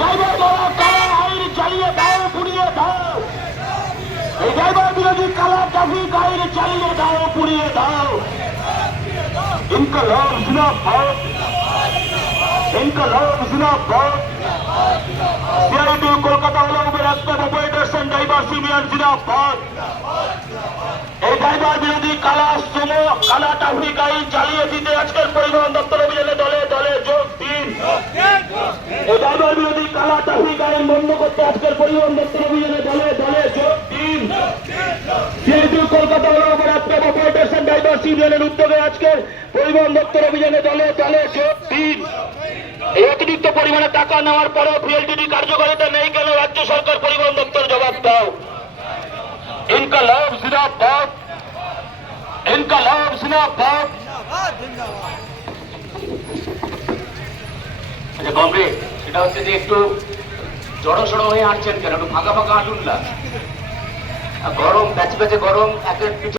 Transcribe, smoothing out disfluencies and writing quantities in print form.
Driver বলা কালা আইন চালিয়ে দাও, পুড়িয়ে দাও। এই ড্রাইভার বিরোধী কালা ট্রাফিক আইন চালিয়ে দাও, পুড়িয়ে দাও। ইনকলাব জিন্দাবাদ, ইনকলাব জিন্দাবাদ। সিআইটি কলকাতা ওলাউবের রাস্তা অপারেটর্স এন্ড ড্রাইভার্স ইউনিয়ন জিন্দাবাদ। এই ড্রাইভার বিরোধী কালা সুমো কালা ট্রাফিক আইন চালিয়ে দিতে আজকের পরিবহন দপ্তর অভিযানে দলে দলে যোগ দিন। এই ড্রাইভার বিরোধী কালা ট্রাফিক আইন বন্ধ করতে আজকের পরিবহন দপ্তর অভিযানে দলে দলে যোগ দিন। সিআইটি কলকাতা ওলাউবের রাস্তা অপারেটর্স এন্ড ড্রাইভার্স ইউনিয়নের উদ্যোগে আজকের পরিবহন দপ্তর অভিযানে দলে দলে যোগ দিন। এই অতিরিক্ত পরিমাণে টাকা নেওয়ার পরেও পিএলটিডি কার্যকারিতা নেই কেন? রাজ্য সরকার পরিবহন দপ্তর জবাব দাও। ইনকলাব জিন্দাবাদ, ইনকলাব জিন্দাবাদ। আচ্ছা কমরেড, সেটা হচ্ছে যে একটু জড়সড় হয়ে আসছেন কেন? একটু ফাঁকা ফাঁকা আসুন না। গরম, প্যাচে প্যাচে গরম, একের